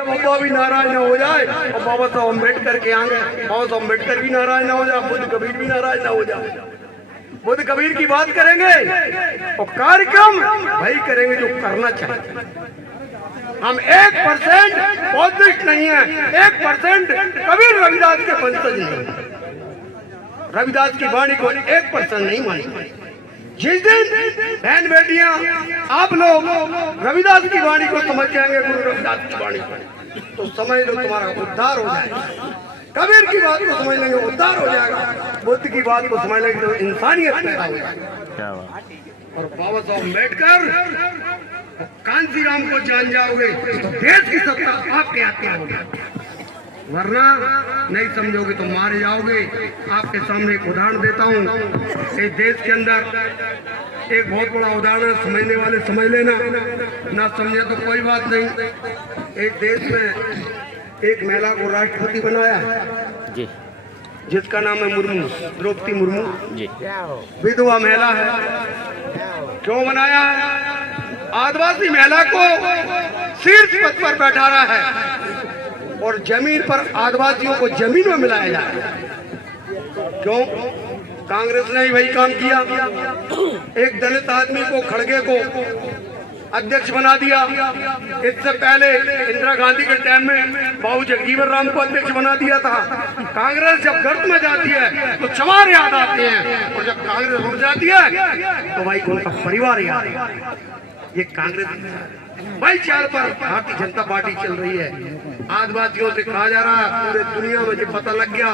जब अब्बा भी नाराज ना हो जाए और बाबा साहब अम्बेडकर के आगे बाबा साहब अम्बेडकर भी नाराज ना हो जाए, बुद्ध कबीर भी नाराज ना हो जाए। बुद्ध कबीर की बात करेंगे और कार्यक्रम भाई करेंगे जो करना चाहिए। हम 1% बौद्धिस्ट नहीं है, 1% कबीर रविदास के वंशज नहीं। रविदास की वाणी को 1% नहीं मानी। जिस दिन बहन बेटियां आप लोग रविदास की वाणी को समझ जाएंगे, गुरु रविदास की वाणी को, तो समझ लो तुम्हारा उद्धार हो जाएगा। कबीर की बात को समझ लेंगे उद्धार हो जाएगा, बुद्ध की बात को समझ लेंगे तो इंसानियत पैदा हो जाएगा। और बाबा साहब अम्बेडकर कांसी राम को जान जाओगे तो देश की सत्ता आपके हाथ में होगी, वरना नहीं समझोगे तो मारे जाओगे। आपके सामने एक उदाहरण देता हूँ। इस देश के अंदर एक बहुत बड़ा उदाहरण, समझने वाले समझ लेना, ना समझे तो कोई बात नहीं। एक देश में एक महिला को राष्ट्रपति बनाया जी, जिसका नाम है मुर्मू, द्रौपदी मुर्मू जी। विधवा महिला है। क्यों बनाया है? आदिवासी महिला को शीर्ष पद पर बैठा रहा है और जमीन पर आदिवासियों को जमीन में मिलाया जा रहा है। क्यों? कांग्रेस ने ही वही काम किया। एक दलित आदमी को, खड़गे को अध्यक्ष बना दिया। इससे पहले इंदिरा गांधी के टाइम में बाबू जगजीवन राम को अध्यक्ष बना दिया था। कांग्रेस जब गर्त में जाती है तो चमार याद आते हैं, और जब कांग्रेस उठ जाती है तो भाई उनका परिवार याद आता है। ये कांग्रेस भाईचारे पर भारतीय जनता पार्टी चल रही है। आदिवासियों से कहा जा रहा है, पूरे दुनिया में ये पता लग गया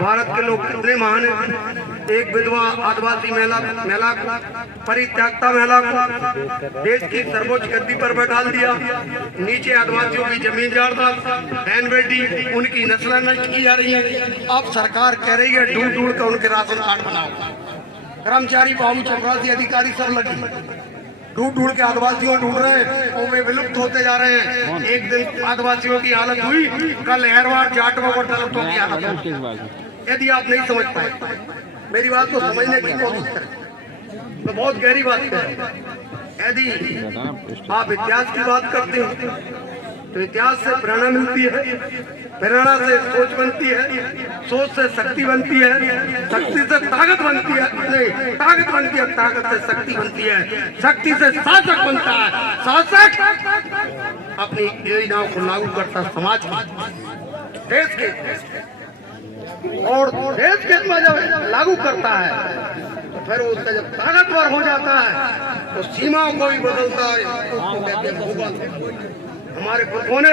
भारत के लोग कितने महान हैं। एक विधवा आदिवासी महिला को, परित्यक्ता महिला को देश की सर्वोच्च गद्दी पर बैठा दिया। नीचे आदिवासियों की जमीन जायदाद, बहन बेटी, उनकी नस्लें नष्ट की जा रही है। अब सरकार कह रही है ढूंढ ढूंढ कर उनके राशन कार्ड बनाओ। कर्मचारी, बाबू, चपरासी, अधिकारी सब लगे ढूंढ ढूंढ के आदिवासियों ढूंढ रहे हैं और वे विलुप्त होते जा रहे हैं। एक दिन आदिवासियों की हालत हुई, कल हैरवाड़, जाटवा और दलितों की हालत है। यदि आप नहीं समझ पाए, मेरी बात को समझने की कोशिश करें तो बहुत गहरी बात है। यदि आप इतिहास की बात करते हैं तो इतिहास से प्रेरणा मिलती है, प्रेरणा से सोच बनती है, सोच से शक्ति बनती है, शक्ति से ताकत बनती है, नहीं ताकत बनती है, ताकत से शक्ति बनती है, शक्ति से शासक बनता है, शासक अपनी योजनाओं को लागू करता समाज में, देश के, और देश के जब लागू करता है तो फिर उससे जब ताकतवर हो जाता है तो सीमाओं को भी बदलता है। उसको कहते हैं भूगोल। हमारे पुरखों ने